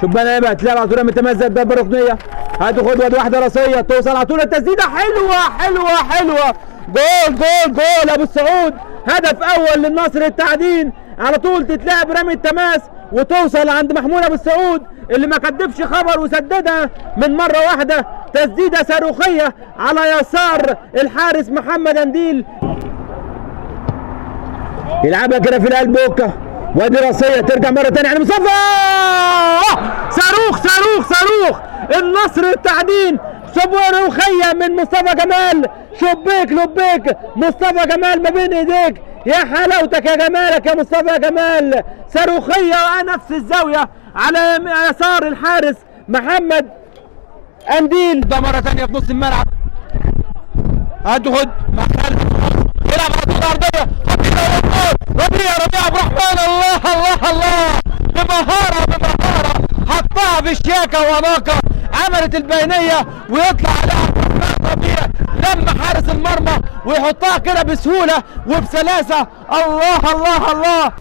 شوف بقى بقى تلعب على طول متمزق ضربه ركنيه. هتاخد واحده راسيه توصل على طول التسديده حلوه. جول ابو السعود. هدف اول للنصر التعدين. على طول تتلعب رمي التماس وتوصل عند محمود ابو السعود اللي ما كدبش خبر وسددها من مره واحده. تسديده صاروخيه على يسار الحارس محمد انديل. يلعبها كده في القلب بوكا. وادي راسيه ترجع مره ثانيه على مصطفى. صاروخ النصر التعدين. صاروخيه من مصطفى جمال. شبيك لبيك مصطفى جمال ما بين ايديك. يا حلاوتك يا جمالك يا مصطفى جمال. صاروخيه نفس الزاويه على يسار الحارس محمد انديل. ده مره ثانيه في نص الملعب. هتاخد مع خالد يلعب على طول ارضيه. ربيع عبد الرحمن. الله بمهاره حطها في الشياكه وناقه. عملت البينيه ويطلع عليها عبد الرحمن ربيع لما حارس المرمى ويحطها كده بسهوله وبسلاسه. الله